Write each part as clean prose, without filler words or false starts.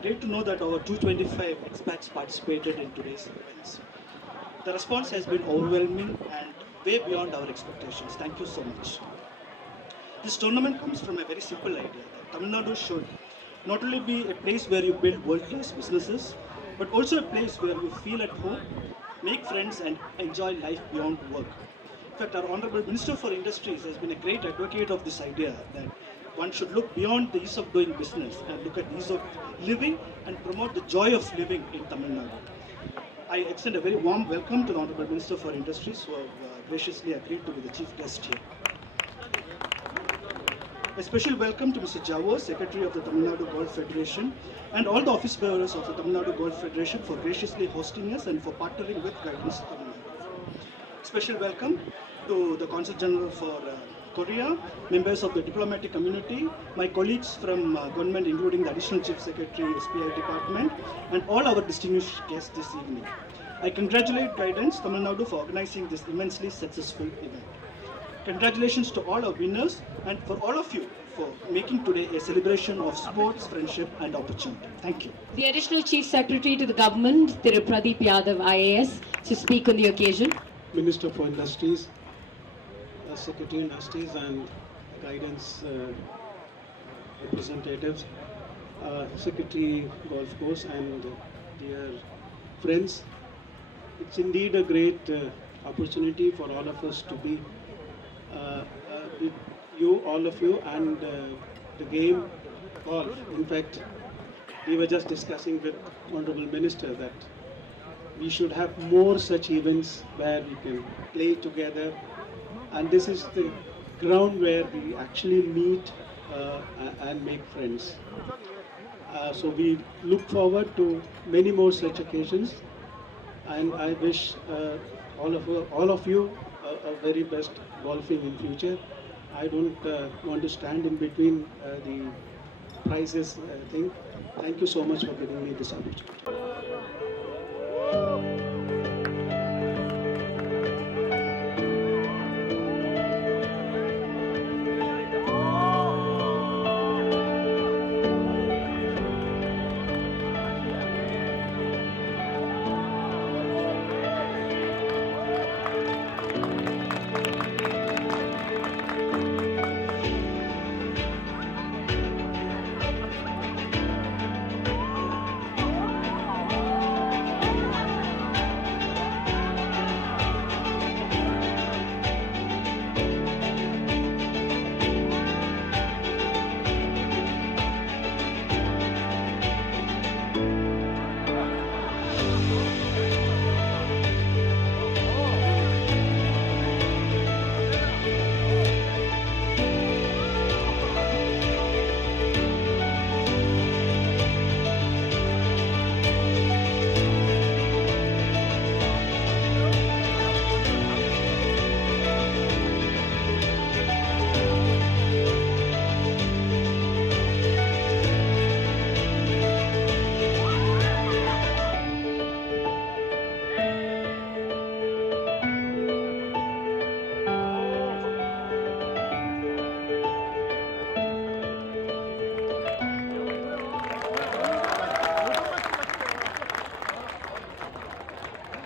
great to know that over 225 expats participated in today's events. The response has been overwhelming and way beyond our expectations. Thank you so much. This tournament comes from a very simple idea that Tamil Nadu should not only be a place where you build world-class businesses, but also a place where you feel at home, make friends, and enjoy life beyond work. In fact, our Honorable Minister for Industries has been a great advocate of this idea that one should look beyond the ease of doing business and look at the ease of living and promote the joy of living in Tamil Nadu. I extend a very warm welcome to the Honorable Minister for Industries who have graciously agreed to be the chief guest here. A special welcome to Mr. Javo, Secretary of the Tamil Nadu Golf Federation, and all the office bearers of the Tamil Nadu Golf Federation for graciously hosting us and for partnering with Guidance Tamil Nadu. Special welcome to the Consul General for Korea, members of the diplomatic community, my colleagues from government, including the Additional Chief Secretary, SPI Department, and all our distinguished guests this evening. I congratulate Guidance Tamil Nadu for organizing this immensely successful event. Congratulations to all our winners and for all of you for making today a celebration of sports, friendship and opportunity. Thank you. The Additional Chief Secretary to the Government, Thiru Pradeep Yadav, IAS, to speak on the occasion. Minister for Industries, Secretary Industries and Guidance representatives, Secretary Golf Course and dear friends. It's indeed a great opportunity for all of us to be with you, all of you, and the game golf. In fact, we were just discussing with Honorable Minister that we should have more such events where we can play together, and this is the ground where we actually meet and make friends. So we look forward to many more such occasions, and I wish all of you a very best golfing in future. I don't want to stand in between the prizes thing. Thank you so much for giving me this opportunity.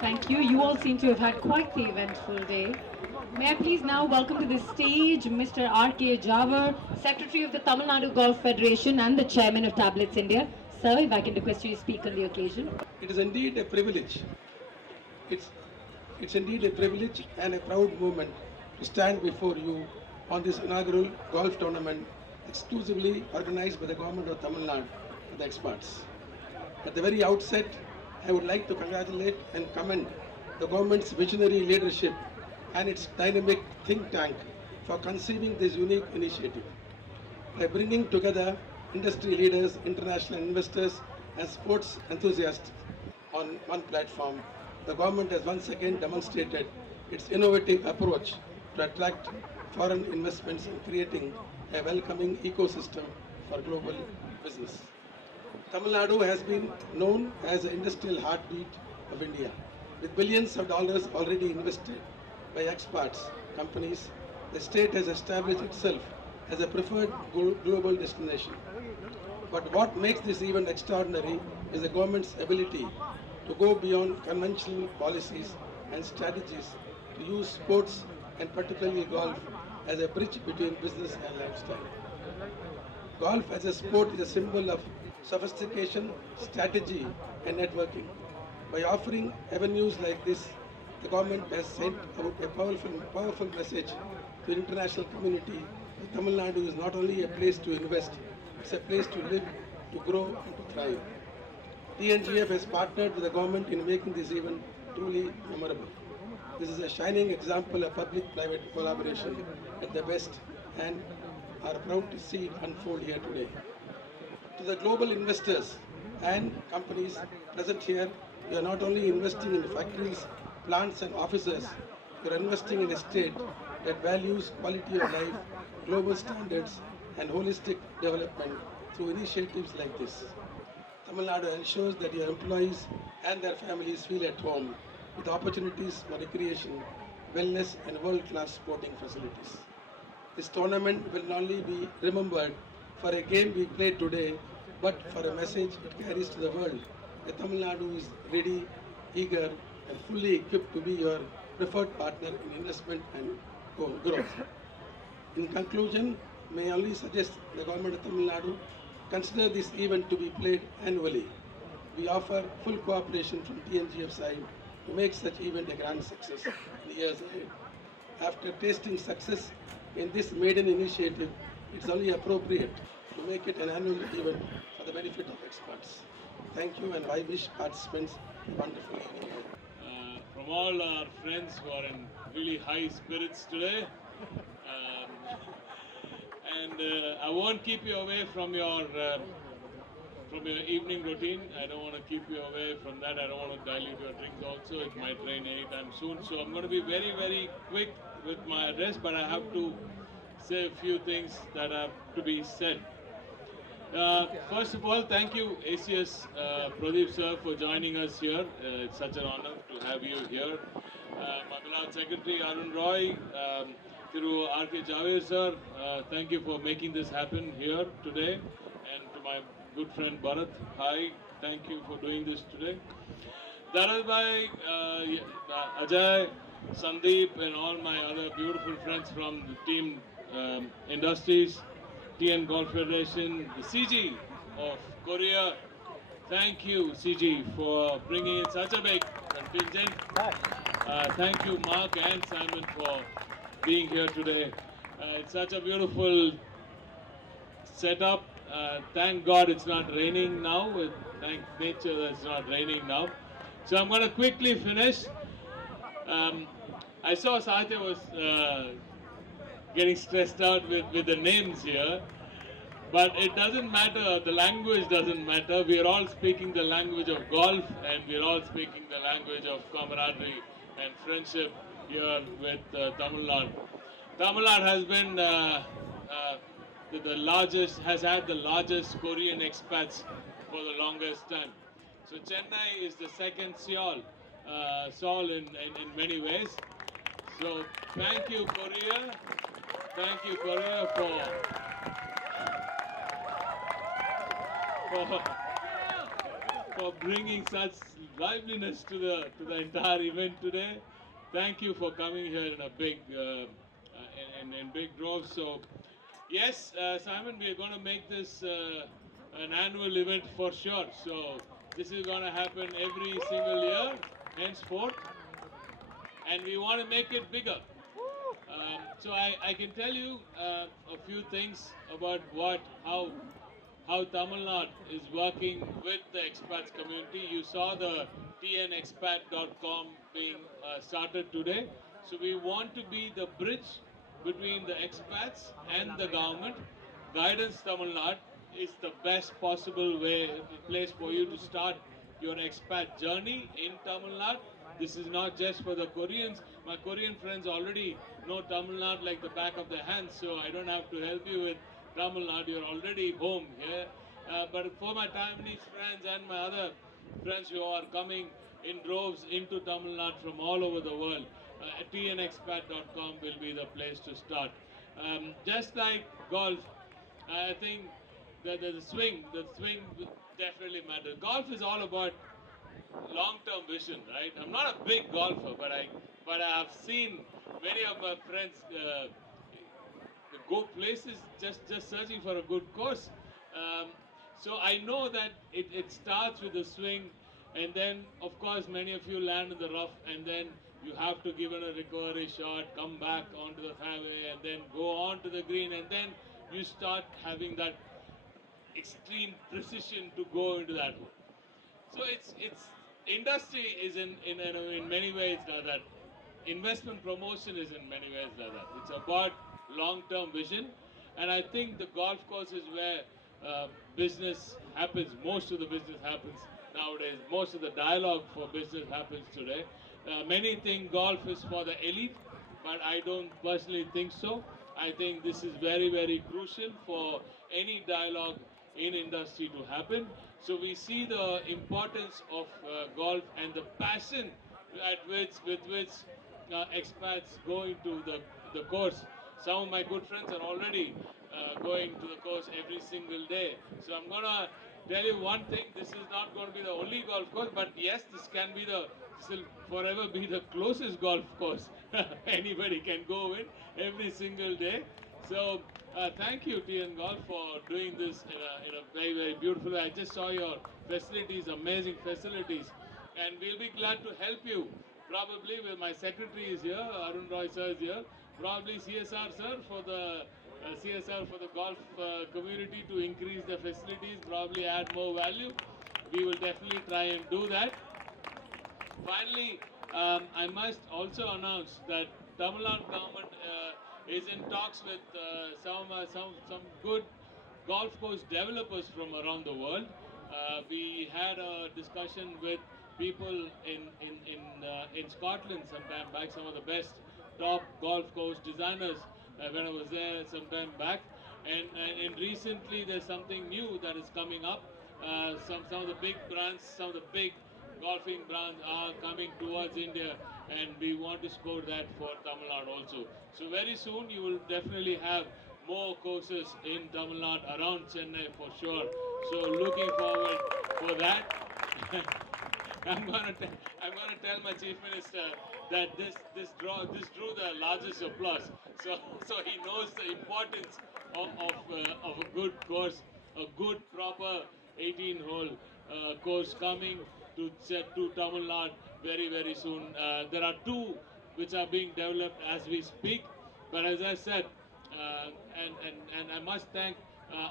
Thank you. You all seem to have had quite the eventful day. May I please now welcome to the stage Mr. R.K. Jawar, Secretary of the Tamil Nadu Golf Federation and the Chairman of Tablets India. Sir, if I can request you to speak on the occasion. It is indeed a privilege. It's indeed a privilege and a proud moment to stand before you on this inaugural golf tournament exclusively organized by the government of Tamil Nadu for the experts. At the very outset, I would like to congratulate and commend the government's visionary leadership and its dynamic think tank for conceiving this unique initiative. By bringing together industry leaders, international investors and sports enthusiasts on one platform, the government has once again demonstrated its innovative approach to attract foreign investments in creating a welcoming ecosystem for global business. Tamil Nadu has been known as the industrial heartbeat of India. With billions of dollars already invested by experts, companies, the state has established itself as a preferred global destination. But what makes this event extraordinary is the government's ability to go beyond conventional policies and strategies to use sports and particularly golf as a bridge between business and lifestyle. Golf as a sport is a symbol of sophistication, strategy, and networking. By offering avenues like this, the government has sent out a powerful message to the international community that Tamil Nadu is not only a place to invest, it's a place to live, to grow, and to thrive. TNGF has partnered with the government in making this event truly memorable. This is a shining example of public-private collaboration at the best, and are proud to see it unfold here today. To the global investors and companies present here, you are not only investing in factories, plants and offices, you are investing in a state that values quality of life, global standards and holistic development through initiatives like this. Tamil Nadu ensures that your employees and their families feel at home with opportunities for recreation, wellness and world-class sporting facilities. This tournament will not only be remembered for a game we played today, but for a message it carries to the world that Tamil Nadu is ready, eager, and fully equipped to be your preferred partner in investment and growth. In conclusion, may I only suggest the government of Tamil Nadu consider this event to be played annually. We offer full cooperation from TNGF side to make such event a grand success in the years ahead. After tasting success in this maiden initiative, it's only appropriate to make it an annual event for the benefit of experts. Thank you, and I wish participants a wonderful evening ahead. From all our friends who are in really high spirits today. Um, and I won't keep you away from your evening routine. I don't want to keep you away from that. I don't want to dilute your drinks also. It might rain anytime soon. So I'm going to be very, very quick with my address, but I have to say a few things that have to be said. First of all, thank you, ACS Pradeep sir, for joining us here. It's such an honor to have you here. My beloved Secretary Arun Roy, through R.K. Javed sir, thank you for making this happen here today. And to my good friend Bharat, hi, thank you for doing this today. Daral Bhai, Ajay, Sandeep, and all my other beautiful friends from the team industries, TN Golf Federation, the CG of Korea. Thank you, CG, for bringing in such a big contingent. Thank you, Mark and Simon, for being here today. It's such a beautiful setup. Thank God it's not raining now. Thank nature that it's not raining now. So I'm going to quickly finish. I saw Satya was getting stressed out with the names here. But it doesn't matter, the language doesn't matter. We are all speaking the language of golf, and we are all speaking the language of camaraderie and friendship here with Tamil Nadu. Tamil Nadu has been has had the largest Korean expats for the longest time. So Chennai is the second Seoul in many ways. So thank you, Korea. Thank you, Korea, for bringing such liveliness to the entire event today. Thank you for coming here in a big in big droves. So yes, Simon, we are going to make this an annual event for sure. So this is going to happen every single year henceforth, and we want to make it bigger. So I can tell you a few things about how Tamil Nadu is working with the expats community. You saw the tnexpat.com being started today. So we want to be the bridge between the expats and the government. Guidance Tamil Nadu is the best possible place for you to start your expat journey in Tamil Nadu. This is not just for the Koreans. My Korean friends already know Tamil Nadu like the back of their hands, so I don't have to help you with Tamil Nadu. You're already home here. But for my Taiwanese friends and my other friends who are coming in droves into Tamil Nadu from all over the world, tnexpat.com will be the place to start. Just like golf, I think that the swing definitely matters. Golf is all about long-term vision, right? I'm not a big golfer, but I have seen many of my friends go places just searching for a good course. Um, so I know that it starts with the swing, and then of course many of you land in the rough, and then you have to give it a recovery shot, come back onto the fairway, and then go on to the green, and then you start having that extreme precision to go into that hole. So it's industry is in many ways like that. Investment promotion is in many ways like that. It's about long-term vision, and I think the golf course is where business happens. Most of the business happens nowadays. Most of the dialogue for business happens today. Many think golf is for the elite, but I don't personally think so. I think this is very crucial for any dialogue in industry to happen. So we see the importance of golf and the passion with which expats go into the course. Some of my good friends are already going to the course every single day. So I'm gonna tell you one thing: this is not going to be the only golf course, but yes, this will forever be the closest golf course anybody can go in every single day. So thank you, TN Golf, for doing this in a very beautiful way. I just saw your facilities, amazing facilities, and we'll be glad to help you. Probably, well, my secretary is here, Arun Roy sir is here. Probably CSR sir for the CSR for the golf community to increase the facilities, probably add more value. We will definitely try and do that. Finally, I must also announce that Tamil Nadu government is in talks with some good golf course developers from around the world. We had a discussion with people in Scotland some time back, some of the best top golf course designers when I was there some time back. And recently there's something new that is coming up. Some of the big brands, some of the big golfing brands are coming towards India, and we want to score that for Tamil Nadu also. So very soon you will definitely have more courses in Tamil Nadu around Chennai for sure. So looking forward for that. I'm gonna tell my chief minister that this drew the largest applause. So he knows the importance of a good course, a good proper 18-hole course coming to Tamil Nadu very soon. There are two which are being developed as we speak. But as I said, and I must thank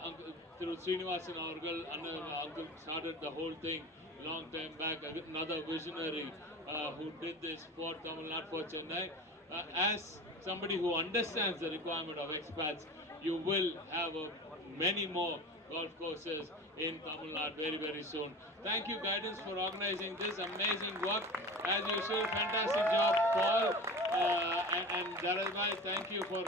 Uncle through Srinivasan Aurgal, Uncle started the whole thing long time back. Another visionary who did this for Tamil Nadu, for Chennai. As somebody who understands the requirement of expats, you will have many more golf courses in Tamil Nadu very soon. Thank you, Guidance, for organizing this amazing work. As usual, fantastic job, Paul. And Dharanbhai, thank you for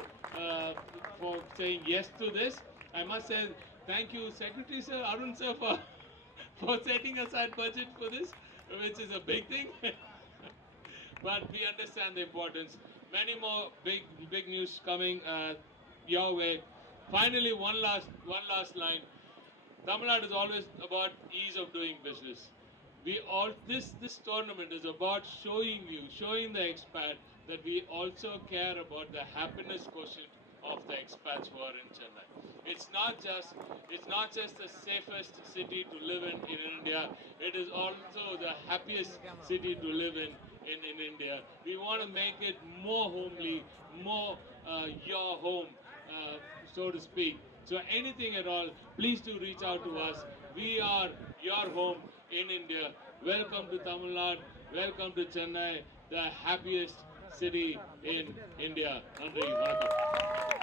saying yes to this. I must say thank you, Secretary Sir, Arun Sir, for setting aside budget for this, which is a big thing. But we understand the importance. Many more big news coming your way. Finally, one last line. Tamil Nadu is always about ease of doing business. This tournament is about showing the expat that we also care about the happiness quotient of the expats who are in Chennai. It's not just the safest city to live in India. It is also the happiest city to live in India. We want to make it more homely, more your home, so to speak. So anything at all, please do reach out to us. We are your home in India. Welcome to Tamil Nadu. Welcome to Chennai, the happiest city in India. Nandri, vanakkam.